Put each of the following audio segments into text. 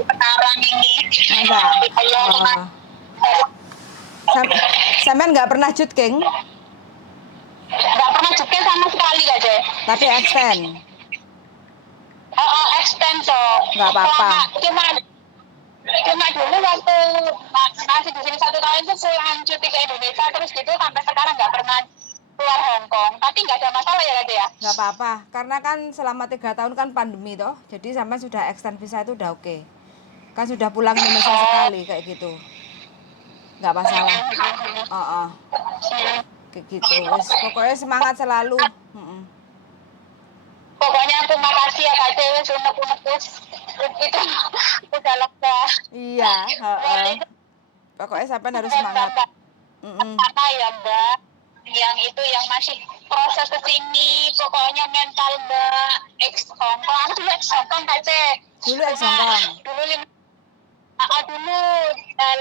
sekarang ini. Masa? Oh. Sam Sampean nggak pernah jutking, Nggak pernah juga sama sekali gak deh. tapi extend. Oh, extend so. Nggak apa-apa. Cuma cuma dulu waktu masih di sini 1 tahun itu pulang cuti ke Indonesia terus gitu sampai sekarang nggak pernah keluar Hong Kong. Tapi nggak ada masalah ya Kak ya. Nggak apa-apa, karena kan selama 3 tahun kan pandemi toh, jadi sampai sudah extend visa itu udah oke. Kan sudah pulang Indonesia Oh. sekali kayak gitu, nggak masalah. Oh, oh. Kayak gitu, wis pokoknya semangat selalu. Mm-mm. Pokoknya aku makasih ya Kak Dewi unek-unek itu udah lega. Iya, heeh. Boleh Pokoknya sampean harus buat semangat. Bapak Mm-mm. apa ya Mbak yang itu yang masih proses ke sini pokoknya mental Mbak ex Hongkong aku dulu ex Hongkong Kak Ce. Dulu ex Cuma Hongkong. dulu dulu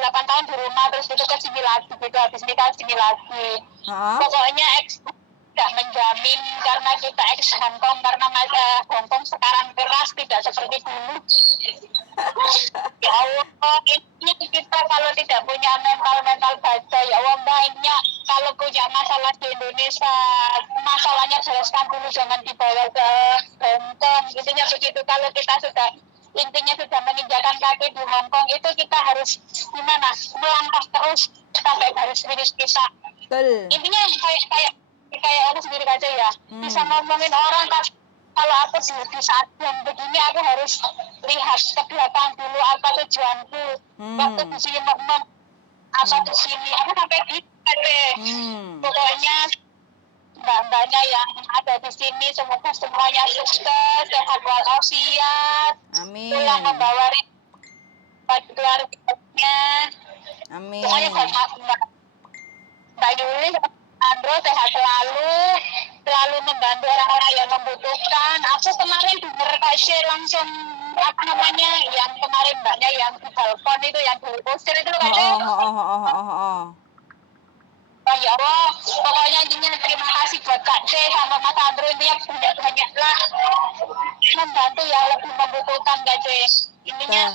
8 tahun di rumah terus itu ke sini lagi gitu habis nikah sini lagi Heeh. pokoknya ex tidak menjamin karena kita ex Hongkong karena Hongkong sekarang keras tidak seperti dulu. Ya Allah, intinya kita kalau tidak punya mental baja, ya Allah banyak. Kalau punya masalah di Indonesia, masalahnya jelaskan dulu, jangan dibawa ke Hongkong. Intinya begitu. Kalau kita sudah intinya sudah menginjakan kaki di Hongkong, itu kita harus gimana? Melangkah terus sampai garis finish kita. Betul. Intinya kayak aku sendiri aja ya. Bisa Hmm. ngomongin orang kalau aku di saat yang begini aku harus lihat ke belakang dulu apa tujuanku waktu di sini apa di sini aku sampai gitu deh. Pokoknya mbak-mbaknya yang ada di sini semoga semuanya sukses sehat walafiat pulang Amin. membawa keluarganya pokoknya Amin. Mbak Yuli Andro sehat selalu membantu orang-orang yang membutuhkan. Aku kemarin dengar Kak Syed langsung apa namanya yang kemarin mbaknya yang di balkon itu yang diusir itu Kak Oh, Syed. oh, oh, oh, oh, oh, oh. Oh ya Allah, pokoknya intinya terima kasih buat Kak C sama Mas Andro intinya banyak-banyak lah membantu yang lebih membutuhkan Kak C. Intinya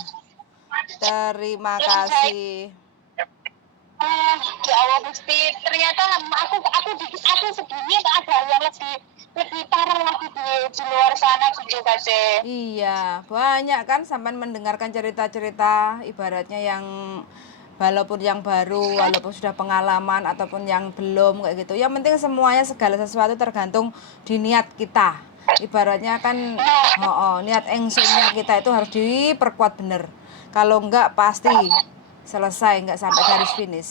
Terima lebih baik. kasih. Ya Allah Gusti, ternyata aku segini ada yang lebih parah lagi di luar sana gitu Kak C. Iya, banyak kan sampai mendengarkan cerita-cerita ibaratnya yang walaupun yang baru, walaupun sudah pengalaman ataupun yang belum kayak gitu. Yang penting semuanya segala sesuatu tergantung di niat kita. Ibaratnya kan niat engsunnya kita itu harus diperkuat bener. Kalau enggak pasti selesai enggak sampai garis finish.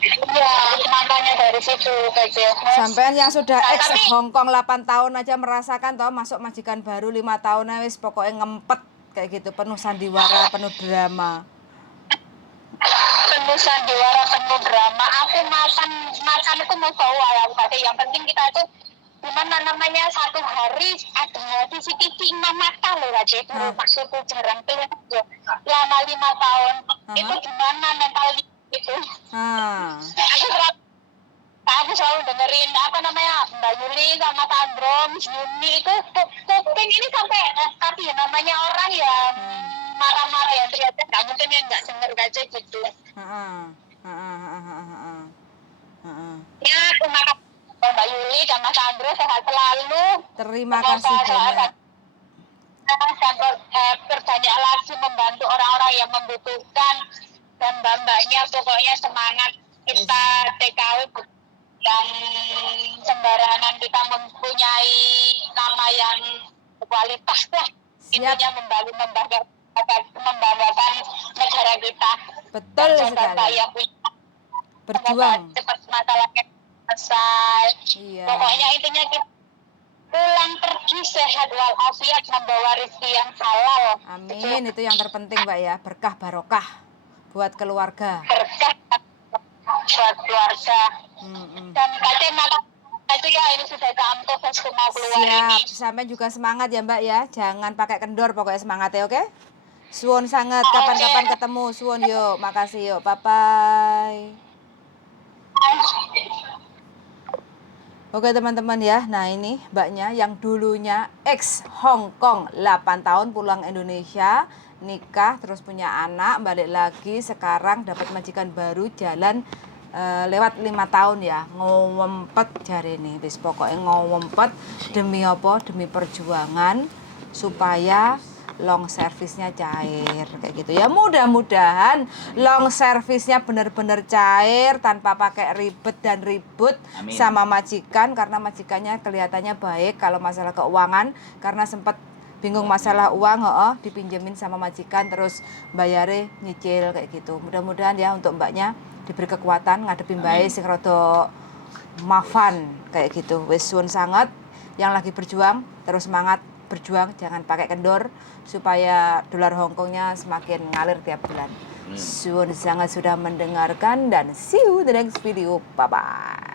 Iya, makanya dari situ Kak C. Sampean yang sudah Nah, ex tapi Hongkong 8 tahun aja merasakan toh masuk majikan baru 5 tahun wis pokoknya ngempet kayak gitu, penuh sandiwara, penuh drama. penuh sandiwara, penuh drama. Aku makan itu mau bawa ya Kak C. Yang penting kita itu gimana namanya satu hari ada CCTV 6 mata loh Kak C. Itu maksudku jarang keluar lama 5 tahun. Itu gimana mental itu? Aku selalu dengerin apa namanya Mbak Yuli sama Sandro, Miss Yuni itu kuping ini sampai tapi ya namanya orang yang marah-marah yang teriaknya nggak mungkin yang nggak denger aja gitu. Ya aku makasih Mbak Yuli sama Sandro sehat selalu. Terima kasih banyak. Berbanyak lagi membantu orang-orang yang membutuhkan dan mbak-mbaknya pokoknya semangat kita TKW yang sembarangan kita mempunyai nama yang kualitas lah intinya membanggakan negara kita betul sekali yang punya berjuang cepat masalahnya selesai pokoknya intinya kita pulang pergi sehat walafiat membawa rezeki yang halal amin itu yang terpenting Mbak ya berkah barokah buat keluarga berkah buat keluarga dan kadang itu ya ini sudah keampuh mau keluar siap ini. sampai juga semangat ya Mbak ya jangan pakai kendor pokoknya semangat ya oke suwun sangat kapan-kapan ketemu suwun yuk makasih yuk bye bye Oke teman-teman ya, nah ini mbaknya yang dulunya ex Hong Kong 8 tahun pulang Indonesia, nikah terus punya anak, balik lagi sekarang dapat majikan baru jalan lewat 5 tahun ya, ngowempet jari ini, wis pokoknya ngowempet demi apa? Demi perjuangan supaya long service-nya cair kayak gitu ya. Mudah-mudahan long service-nya benar-benar cair tanpa pakai ribet dan ribut. Amin. Sama majikan karena majikannya kelihatannya baik kalau masalah keuangan karena sempat bingung masalah uang, dipinjemin sama majikan terus bayare nyicil kayak gitu. Mudah-mudahan ya untuk mbaknya diberi kekuatan ngadepi baik sing rada mafan kayak gitu. Wis suwun sangat yang lagi berjuang terus semangat berjuang, jangan pakai kendor supaya dolar Hongkongnya semakin ngalir tiap bulan. Suwun sangat sudah mendengarkan dan see you the next video. Bye bye.